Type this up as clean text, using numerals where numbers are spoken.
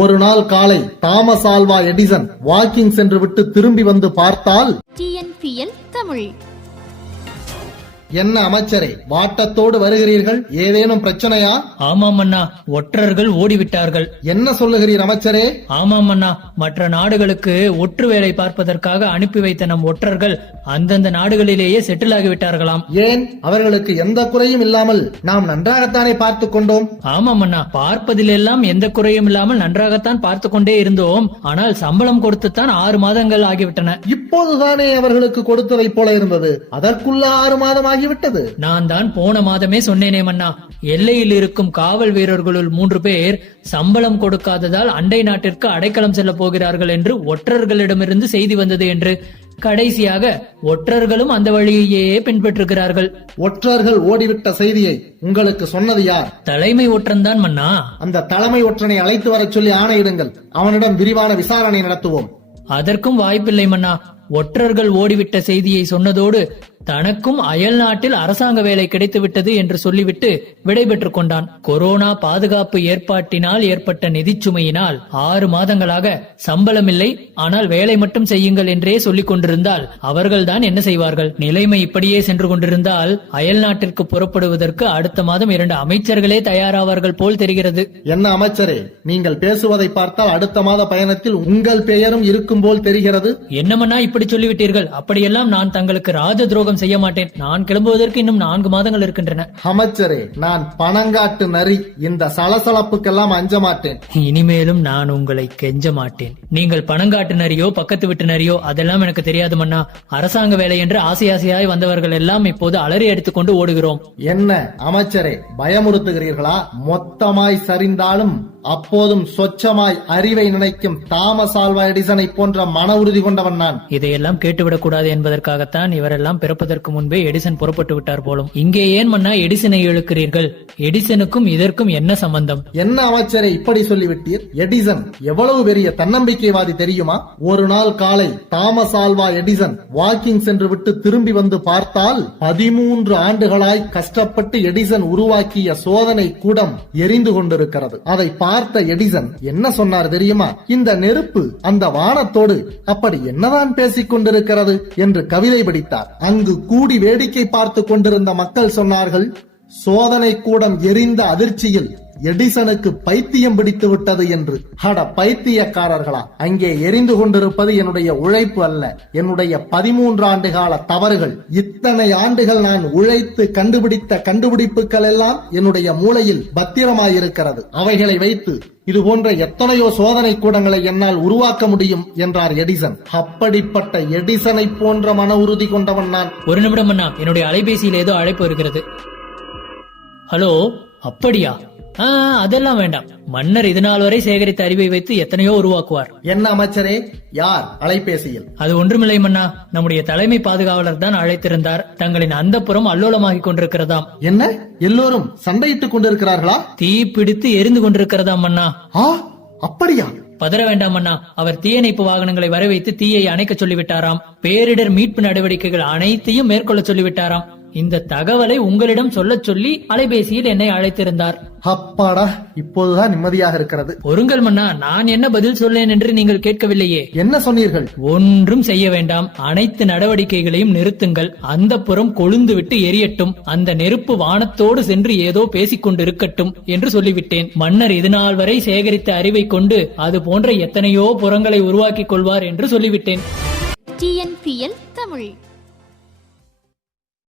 ஒரு நாள் காலை தாமஸ் ஆல்வா எடிசன் வாக்கிங் சென்று விட்டு திரும்பி வந்து பார்த்தால் டிஎன்பிஎல் தமிழ். என்ன அமைச்சரே, வாட்டத்தோடு வருகிறீர்கள்? ஏதேனும் பிரச்சனையா? ஆமாம் அண்ணா, ஒற்றர்கள் ஓடிவிட்டார்கள். என்ன சொல்லுகிறீர் அமைச்சரே? ஆமாம் அண்ணா, மற்ற நாடுகளுக்கு ஒற்று வேலை பார்ப்பதற்காக அனுப்பி வைத்த நம் ஒற்றர்கள் அந்தந்த நாடுகளிலேயே செட்டில் ஆகிவிட்டார்களாம். ஏன்? அவர்களுக்கு எந்த குறையும் இல்லாமல் நாம் நன்றாகத்தானே பார்த்து கொண்டோம். ஆமாம் அண்ணா, பார்ப்பதிலெல்லாம் எந்த குறையும் இல்லாமல் நன்றாகத்தான் பார்த்து கொண்டே இருந்தோம். ஆனால் சம்பளம் கொடுத்துத்தான் 6 மாதங்கள் ஆகிவிட்டன. இப்போதுதானே அவர்களுக்கு கொடுத்ததை போல இருந்தது, அதற்குள்ள 6 மாதம் ஆகிவிட்டது. நான் தான் போன மாதமே சொன்னேனே மன்னா, எல்லையில் இருக்கும் காவல் வீரர்களுள் 3 பேர் சம்பளம் கொடுக்காததால் அண்டை நாட்டிற்கு அடைக்கலம் செல்ல போகிறார்கள் என்று ஒற்றர்களிடமிருந்து செய்தி வந்தது என்று. கடைசியாக ஒற்றர்களும் அந்த வழியையே பின்பற்றுகிறார்கள். ஒற்றர்கள் ஓடிவிட்ட செய்தியை உங்களுக்கு சொன்னது யார்? தலைமை ஒற்றன் தான் மன்னா. அந்த தலைமை ஒற்றனை அழைத்து வரச் சொல்லி ஆணையிடுங்கள். அவனிடம் விரிவான விசாரணை நடத்துவோம். அதற்கும் வாய்ப்பில்லை மன்னா. ஒற்றர்கள் ஓடிவிட்ட செய்தியை சொன்னதோடு தனக்கும் அயல் நாட்டில் அரசாங்க வேலை கிடைத்துவிட்டது என்று சொல்லிவிட்டு விடைபெற்றுக் கொண்டான். கொரோனா பாதுகாப்பு ஏற்பாட்டினால் ஏற்பட்ட நிதிச்சுமையினால் 6 மாதங்களாக சம்பளம் இல்லை, ஆனால் வேலை மட்டும் செய்யுங்கள் என்றே சொல்லிக் கொண்டிருந்தால் அவர்கள்தான் என்ன செய்வார்கள்? நிலைமை இப்படியே சென்று கொண்டிருந்தால் அயல் நாட்டிற்கு புறப்படுவதற்கு அடுத்த மாதம் 2 அமைச்சர்களே தயாராவார்கள் போல் தெரிகிறது. என்ன அமைச்சரே, நீங்கள் பேசுவதை பார்த்தால் அடுத்த மாத பயணத்தில் உங்கள் பெயரும் இருக்கும் போல் தெரிகிறது. என்னமன்னா இப்படி சொல்லிவிட்டீர்கள்? அப்படியெல்லாம் நான் தங்களுக்கு ராஜ துரோகம் செய்ய மாட்டேன். நான் கிளம்புவதற்கு இன்னும் 4 மாதங்கள் இருக்கின்றன. அமைச்சரே, நான் பணங்காட்டு நரி, இந்த சலசலப்புக்கெல்லாம் அஞ்ச மாட்டேன். இனிமேலும் நான் உங்களை கெஞ்ச மாட்டேன். நீங்கள் பணங்காட்டு நரியோ பக்கத்து விட்டு நரியோ அதெல்லாம் எனக்கு தெரியாது மன்னா. அரசாங்க வேலை என்று ஆசையாசையாய் வந்தவர்கள் எல்லாம் இப்போது அலறி எடுத்துக்கொண்டு ஓடுகிறோம். என்ன அமைச்சரே, பயமுறுத்துகிறீர்களா? மொத்தமாய் சரிந்தாலும் அப்போதும் சொச்சமாய் அறிவை நினைக்கும் தாமஸ் ஆல்வா எடிசனை போன்ற மன உறுதி கொண்டவன் நான். இதையெல்லாம் கேட்டுவிடக் கூடாது என்பதற்காகத்தான் இவரெல்லாம் பிறப்பதற்கு முன்பே எடிசன் புறப்பட்டு விட்டார் போலும். இங்கே ஏன் மன்னா எடிசனை இழுக்கிறீர்கள்? எடிசனுக்கும் இதற்கும் என்ன சம்பந்தம்? என்ன அமைச்சரை இப்படி சொல்லிவிட்டீர்? எடிசன் எவ்வளவு பெரிய தன்னம்பிக்கைவாதி தெரியுமா? ஒரு நாள் காலை தாமஸ் ஆல்வா எடிசன் வாக்கிங் சென்று விட்டு திரும்பி வந்து பார்த்தால் 13 ஆண்டுகளாய் கஷ்டப்பட்டு எடிசன் உருவாக்கிய சோதனை கூடம் எரிந்து கொண்டிருக்கிறது. அதை பார்த்த எடிசன் என்ன சொன்னார் தெரியுமா? இந்த நெருப்பு அந்த வானத்தோடு அப்படி என்னதான் பேசிக் கொண்டிருக்கிறது என்று கவிதை படித்தார். அங்கு கூடி வேடிக்கை பார்த்து கொண்டிருந்த மக்கள் சொன்னார்கள், சோதனை கூடம் எரிந்த அதிர்ச்சியில் எடிசனுக்கு பைத்தியம் பிடித்து விட்டது என்று. அட பைத்தியக்காரர்களா! அங்கே எரிந்து கொண்டிருப்பது என்னுடைய உழைப்பு அல்ல, என்னுடைய 13 ஆண்டு கால தவறுகள். இத்தனை ஆண்டுகள் நான் உழைத்து கண்டுபிடித்த கண்டுபிடிப்புகள் எல்லாம் என்னுடைய மூளையில் பத்திரமாயிருக்கிறது. அவைகளை வைத்து இது போன்ற எத்தனையோ சோதனை கூடங்களை என்னால் உருவாக்க முடியும் என்றார் எடிசன். அப்படிப்பட்ட எடிசனை போன்ற மன உறுதி கொண்டவன் நான். ஒரு நிமிடம் அண்ணா, என்னுடைய அலைபேசியில் ஏதோ அழைப்பு இருக்கிறது. ஹலோ, அப்படியா? அதெல்லாம் வேண்டாம். மன்னர் இதுநாள் வரை சேகரித்த அறிவை வைத்து எத்தனையோ உருவாக்குவார். என்ன அமைச்சரே, யார் அலைபேசியில்? அது ஒன்றுமில்லை மன்னா, நம்முடைய தலைமை பாதுகாவலர் தான் அழைத்திருந்தார். தங்களின் அந்தப்புறம் அல்லோலமாகிக் கொண்டிருக்கிறதாம். என்ன, எல்லோரும் சண்டையிட்டுக் கொண்டிருக்கிறார்களா? தீ பிடித்து எரிந்து கொண்டிருக்கிறதாம் மன்னா. அப்படியா? பதற வேண்டாம் அண்ணா, அவர் தீயணைப்பு வாகனங்களை வரவைத்து தீயை அணைக்க சொல்லிவிட்டாராம். பேரிடர் மீட்பு நடவடிக்கைகள் அனைத்தையும் மேற்கொள்ள சொல்லிவிட்டாராம். இந்த தகவலை உங்களிடம் சொல்ல சொல்லி அலைபேசியில் என்னை அழைத்திருந்தார். அப்பாடா, இப்போதுதான் நிம்மதியாக இருக்கிறது. ஒருங்கள் மன்னா, நான் என்ன பதில் சொல்லேன் என்று நீங்கள் கேட்கவில்லையே. என்ன சொன்னீர்கள்? ஒன்றும் செய்ய வேண்டாம், அனைத்து நடவடிக்கைகளையும் நிறுத்துங்கள், அந்த புறம் கொழுந்து விட்டு எரியட்டும், அந்த நெருப்பு வானத்தோடு சென்று ஏதோ பேசிக் கொண்டிருக்கட்டும் என்று சொல்லிவிட்டேன். மன்னர் இதுநாள் வரை சேகரித்த அறிவை கொண்டு அது போன்ற எத்தனையோ புறங்களை உருவாக்கிக் கொள்வார் என்று சொல்லிவிட்டேன். டிஎன்பிஎல் தமிழ்.